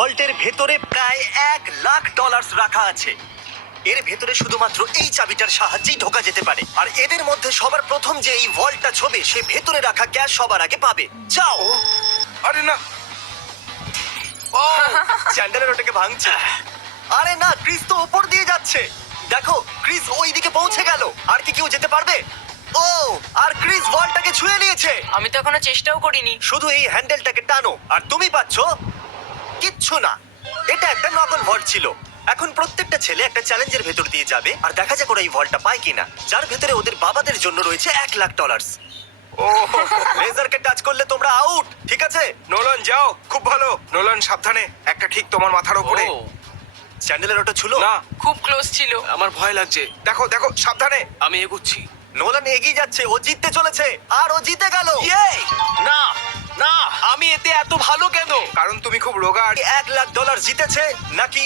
ভল্টের ভেতরে প্রায় $1,00,000 রাখা আছে। এর ভেতরে শুধুমাত্র এই চাবিটার সাহায্যেই ঢোকা যেতে পারে, আর এদের মধ্যে সবার প্রথম যে এই ভল্টটা ছবে সে ভেতরে রাখা ক্যাশ সবার আগে পাবে। যাও। আরে না, চ্যান্ডেলার ওটাকে ভাঙছে। আরে না, ক্রিস তো উপর দিয়ে যাচ্ছে। দেখো, ক্রিস ওই দিকে পৌঁছে গেল। আর কি কেউ যেতে পারবে? ও, আর ক্রিস বলটাকে ছুঁয়ে নিয়েছে। আমি তো এখনো চেষ্টাও করিনি। শুধু এই হ্যান্ডেলটাকে টানো আর তুমি পাচ্ছ কিচ্ছু না। এটা একটা নকল ভল্ট ছিল। এখন প্রত্যেকটা ছেলে একটা চ্যালেঞ্জের ভেতর দিয়ে যাবে আর দেখা যাক ওরা এই ভল্টটা পায় কিনা, যার ভেতরে ওদের বাবাদের জন্য রয়েছে $1,00,000। ও লেজারকে টাচ করলে তোমরা আউট, ঠিক আছে? নোলান যাও, খুব ভালো। নোলান সাবধানে, একটা ঠিক তোমার মাথার উপরে। চ্যান্ডেলের ওটা ছিল না, খুব ক্লোজ ছিল। আমার ভয় লাগছে। দেখো দেখো, সাবধানে। আমি এগোচ্ছি। নোলান এগিয়ে যাচ্ছে, ও জিততে চলেছে আর ও জিতে গেল। না না, আমি এতে এত ভালো কেন? কারণ তুমি খুব রোগা আর $1,00,000 জিতেছে নাকি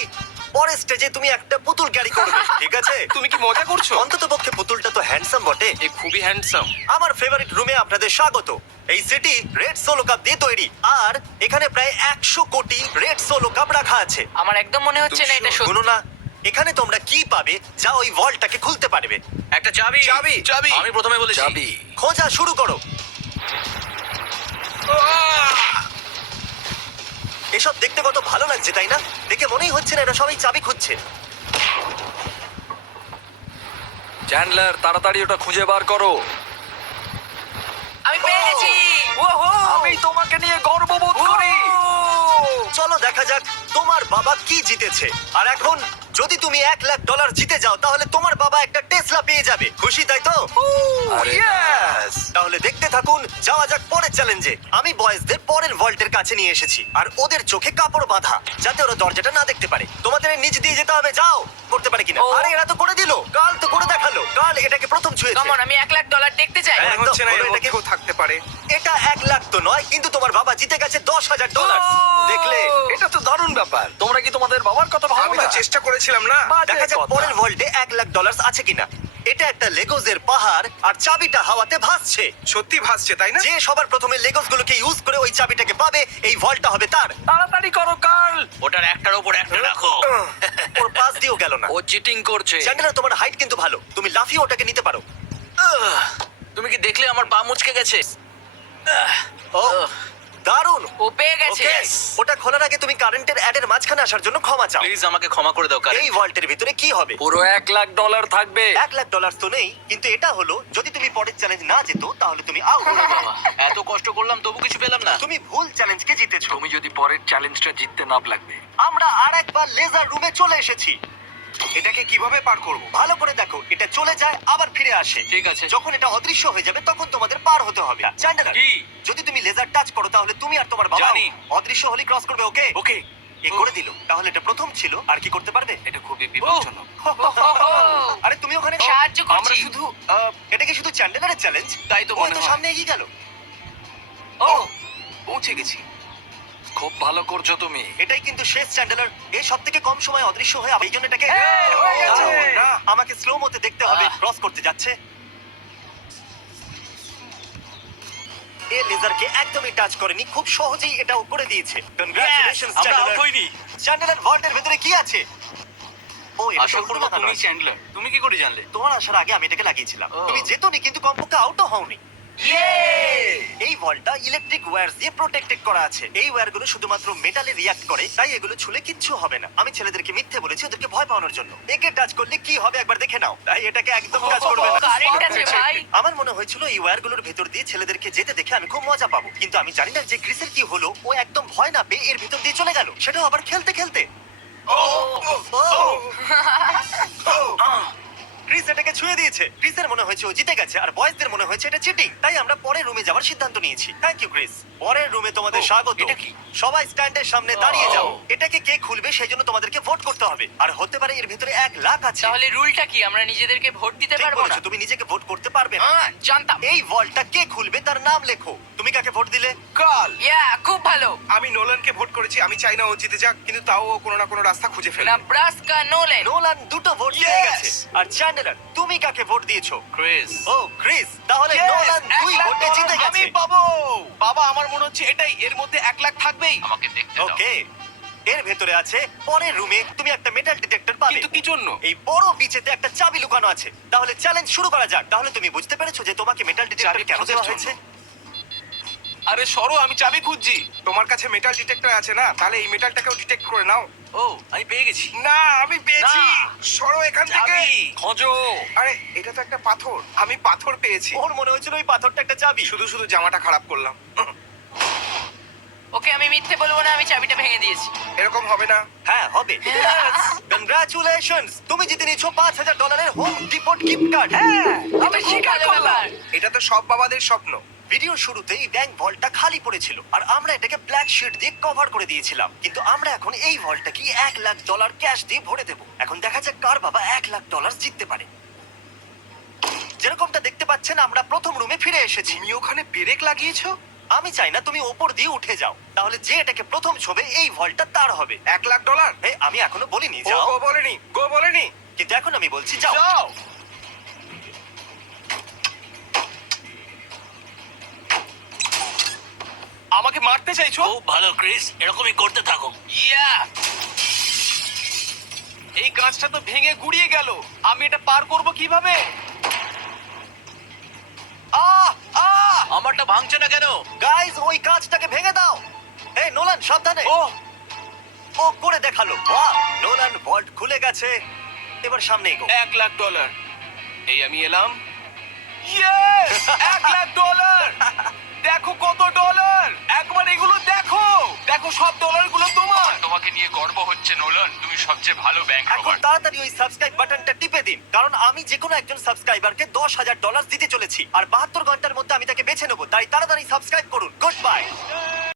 পরের স্টেজে তুমি একটা পুতুল ক্যারি করবে, ঠিক আছে? তুমি কি মজা করছো? অন্তত পক্ষে পুতুলটা তো হ্যান্ডসাম বটে। এ খুবই হ্যান্ডসাম। আমার ফেভারিট রুমে আপনাদের স্বাগত। এই সিটি রেড সোলো কাপ দিয়ে তৈরি, আর এখানে প্রায় 100 কোটি রেড সোলো কাপ রাখা আছে। আমার একদম মনে হচ্ছে না এটা শুনো সত্যি। না, এখানে তোমরা কি পাবে যা ওই ভল্টটাকে খুলতে পারবে? একটা চাবি। চাবি। চাবি। আমি প্রথমে বলেছি চাবি। খোঁজা শুরু করো। এসব দেখতে কত ভালো লাগছে, তাই না? দেখে মনেই হচ্ছে না এরা সবাই চাবি খুঁজছে। চ্যান্ডলার, তাড়াতাড়ি ওটা খুঁজে বার করো। আমি পেয়ে গেছি। আমি তোমাকে নিয়ে গর্ববোধ করি। চলো দেখা যাক তোমার বাবা কি জিতেছে। আর এখন যদি তুমি $1,00,000 জিতে যাও তাহলে তোমার বাবা একটা টেসলা পেয়ে যাবে। খুশি তাই তো? আরে Yes! তাহলে দেখতে থাকুন, যাওয়া যাক পরের চ্যালেঞ্জে। আমি বয়েজদের পরের ভল্টের কাছে নিয়ে এসেছি আর ওদের চোখে কাপড় বাঁধা যাতে ওরা দরজাটা না দেখতে পারে। তোমাদের এর নিচ দিয়ে যেতে হবে, যাও। করতে পারে কিনা? ও। আরে এরা তো করে দিল। কাল তো করে দেখালো। কাল এটাকে প্রথম ছুঁয়েছে। কামন, আমি $1,00,000 দেখতে চাই। হ্যাঁ। মনে হচ্ছে না এর একদম, মধ্যে কেউ থাকতে পারে। এটা 1,00,000 তো নয়, কিন্তু তোমার বাবা জিতে গেছে $10,000। দেখলে? এটা তো দারুণ ব্যাপার। তোমরা কি তোমাদের বাবার কথা ভাবো আমি না? তো চেষ্টা করেছিলাম না। বাজে দেখা যাক কথা। পরের ভল্টে $1,00,000 আছে কিনা। এটা একটা লেগোজের পাহাড় আর চাবিটা হাওয়াতে ভাসছে। সত্যি ভাসছে, তাই না? যে সবার প্রথমে লেগোস গুলোকে ইউজ করে ওই চাবিটাকে পাবে, এই ভল্টটা হবে তার। তাড়াতাড়ি করো কার্ল। ওটার একটার উপর একটা রাখো। ওর পাশ দিয়েও গেল না। ও চিটিং করছে। চ্যান্ডেলার, তোমার হাইট কিন্তু ভালো, তুমি লাফিয়ে ওটাকে নিতে পারো। তুমি কি দেখলে আমার পা মুচকে গেছে? ও দারুণ। ও পেয়ে গেছে। ওকে, ওটা খোলার আগে তুমি কারেন্টের অ্যাডের মাঝখানে আসার জন্য ক্ষমা চাও। প্লিজ আমাকে ক্ষমা করে দাও কারণ এই ভল্টের ভিতরে কি হবে? পুরো $1,00,000 থাকবে। $1,00,000 তো নেই, কিন্তু এটা হলো যদি তুমি পরের চ্যালেঞ্জ না যেত তাহলে তুমি আউট। এত কষ্ট করলাম তবু কিছু পেলাম না। তুমি ভুল চ্যালেঞ্জকে জিতেছো। তুমি যদি পরের চ্যালেঞ্জটা জিততে না লাগবে। আমরা আরেকবার লেজার রুমে চলে এসেছি। এটাকে কিভাবে পার করব? ভালো করে দেখো, এটা চলে যায় আবার ফিরে আসে। ঠিক আছে। যখন এটা অদৃশ্য হয়ে যাবে তখন তোমাদের পার হতে হবে। চ্যান্ডেলার, কি? যদি তুমি লেজার টাচ করো তাহলে তুমি আর তোমার বাবা জানি। অদৃশ্য হলে ক্রস করবে। ওকে ওকে। এ করে দিল। তাহলে এটা প্রথম ছিল, আর কি করতে পারবে? এটা খুবই বিপজ্জনক। আরে তুমি ওখানে সাহায্য করছি। আমরা শুধু এটা কি শুধু চ্যান্ডেলারের চ্যালেঞ্জ? তাই তো ওই মনে তো হয়। সামনে এগিয়ে গেল। ও পৌঁছে গেছি। খুব ভালো করছো তুমি। এটাই কিন্তু শেষ চ্যান্ডেলার। এই সব থেকে কম সময় অদৃশ্য হয়ে এই জন্য এটাকে হয়ে গেছে। না, আমাকে স্লো মোতে দেখতে হবে। ক্রস করতে যাচ্ছে। এ লেজারকে একদমই টাচ করেনি, খুব সহজেই এটা করে দিয়েছে। কনগ্রাচুলেশনস আমরা চ্যান্ডেলার। আউট হইনি। চ্যান্ডেলার ভল্টের ভেতরে কি আছে? ও, এটা আশা তো করবো লাগানো তুমি আছে। চ্যান্ডলার। তুমি কি করে জানলে? তোমার আসার আগে আমি এটাকে লাগিয়েছিলাম। ও। তুমি যেতনি, কিন্তু কমপক্ষে আউটও হওনি। এই ভলটা ইলেকট্রিক ওয়্যার দিয়ে প্রোটেক্টেড করা আছে। এই ওয়্যারগুলো শুধুমাত্র মেটালে রিঅ্যাক্ট করে, তাই এগুলো ছুলে কিচ্ছু হবে না। আমি ছেলেদেরকে মিথ্যে বলেছি ওদেরকে ভয় পাওয়ানোর জন্য। একে টাচ করলে কি হবে একবার দেখে নাও। তাই এটাকে একদম টাচ করবে না। কারেন্ট আছে ভাই। আমার মনে হয়েছিল এই ওয়্যারগুলোর ভেতর দিয়ে ছেলেদেরকে যেতে দেখে আমি খুব মজা পাবো, কিন্তু আমি জানি না যে ক্রিসের কি হলো। ও একদম ভয় না পেয়ে এর ভিতর দিয়ে চলে গেল, সেটাও আবার খেলতে খেলতে। ক্রিস এটাকে ছুঁয়ে দিয়েছে। ক্রিসের মনে হয়েছে ও জিতে গেছে, আর বয়েজদের মনে হয়েছে এটা চিটিং। তাই আমরা পরের রুমে যাওয়ার সিদ্ধান্ত নিয়েছি। Thank you Chris. পরের রুমে তোমাদের স্বাগত। এটা কি? সবাই স্ট্যান্ডের সামনে দাঁড়িয়ে যাও। এটাকে কে খুলবে সেই জন্য তোমাদেরকে ভোট করতে হবে, আর হতে পারে এর ভিতরে $1,00,000 আছে। তাহলে রুলটা কি? আমরা নিজেদেরকে ভোট দিতে ঠিক পারবো না? বলেছো, তুমি নিজেকে ভোট করতে পারবে না। জানতাম। এই ভল্টটা কে খুলবে তার নাম লেখো। তুমি কাকে ভোট দিলে? কাল খুব ভালো। আমি নোলানকে ভোট করেছি। আমি চাই না ও জিতে যাক, কিন্তু তাও ও কোনো না কোনো রাস্তা খুঁজে ফেলবে। নেব্রাস্কা নোলেন। নোলান দুটো ভোট পেয়ে গেছে। আর চ্যান্ডেলার, তুমি কাকে ভোট দিয়েছো? ক্রিস। ও ক্রিস, তাহলে নোলান 2 ভোটে জিতে গেছে। পাবো। বাবা, আমার মনে হচ্ছে এটাই, এর মধ্যে 1,00,000 থাকবেই। আমাকে দেখতে দাও। ওকে, এর ভিতরে আছে, পরের রুমে তুমি একটা মেটাল ডিটেক্টর পাবে। কিন্তু কি জন্য? এই বড় বিচেতে একটা চাবি লুকানো আছে। তাহলে চ্যালেঞ্জ শুরু করা যাক। তাহলে তুমি বুঝতে পেরেছো যে তোমাকে মেটাল ডিটেক্টর চাবি কেন খোঁজার দেওয়া জন্য। হয়েছে? আরে সরো, আমি চাবি খুঁজছি। তোমার কাছে মেটাল ডিটেক্টর আছে না? তাহলে এই মেটালটাকেও ডিটেক্ট করে নাও। ও আমি পেয়ে গেছি। না, আমি পেয়েছি। না। সরো এখান থেকে। চাবি খোঁজো। আরে এটা তো একটা পাথর। আমি পাথর পেয়েছি। ওর মনে হয়েছিল ওই পাথরটা একটা চাবি। শুধু শুধু জামাটা খারাপ করলাম। ওকে আমি মিথ্যে বলবো না, আমি চাবিটা ভেঙে দিয়েছি। এরকম হবে না। হ্যাঁ হবে। কংগ্রাচুলেশনস, তুমি জিতে নিয়েছো $5,000 হোম ডিপোর্ট গিফট কার্ড। হ্যাঁ, আমি স্বীকার করলাম। এটা তো সব বাবাদের স্বপ্ন। ভিডিওর শুরুতেই ব্যাংক ভল্টটা খালি পড়েছিল আর আমরা এটাকে ব্ল্যাক শিট দিয়ে কভার করে দিয়েছিলাম। কিন্তু আমরা এখন এই ভল্টটাকে $1,00,000 ক্যাশ দিয়ে ভরে দেবো। এখন দেখা যাক কার বাবা $1,00,000 জিততে পারে। যেরকমটা দেখতে পাচ্ছেন, আমরা প্রথম রুমে ফিরে এসেছি। তুমি ওখানে ব্রেক লাগিয়েছো? আমি চাই না তুমি ওপর দিয়ে উঠে যাও, তাহলে যে এটাকে প্রথম ছবে এই ভল্টটা তার হবে। $1,00,000? এই আমি এখনো বলিনি ও যাও, গো বলেনি, গো বলেনি। কিন্তু এখন আমি বলছি যাও। যাও। আমাকে মারতে চাইছো? খুব ভালো ক্রিস, এরকমই করতে থাকো। ইয়া! এই কাঁচটা তো ভেঙে গুড়িয়ে গেল। আমি এটা পার করব কিভাবে? আহ আহ আমারটা ভাঙছে না কেন? গাইস, ওই কাঁচটাকে ভেঙে দাও। এই নোলান, সাবধানে। ও ও করে দেখালো। বাহ, নোলান ভল্ট খুলে গেছে। এবার সামনে এগো। $1,00,000। এই আমি এলাম। ইয়েস! $1,00,000! দেখো কত ডলার! একবার এগুলো দেখো। দেখো সব ডলারগুলো তোমার। তোমাকে নিয়ে গর্ব হচ্ছে নোলান, তুমি সবচেয়ে ভালো ব্যাংক এখন রোবার। তাড়াতাড়ি ওই সাবস্ক্রাইব বাটনটা টিপে দিন, কারণ আমি যে কোনো একজন সাবস্ক্রাইবারকে $10,000 দিতে চলেছি আর 72 ঘন্টার মধ্যে আমি তাকে বেছে নেবো। তাই তাড়াতাড়ি সাবস্ক্রাইব করুন। Good bye.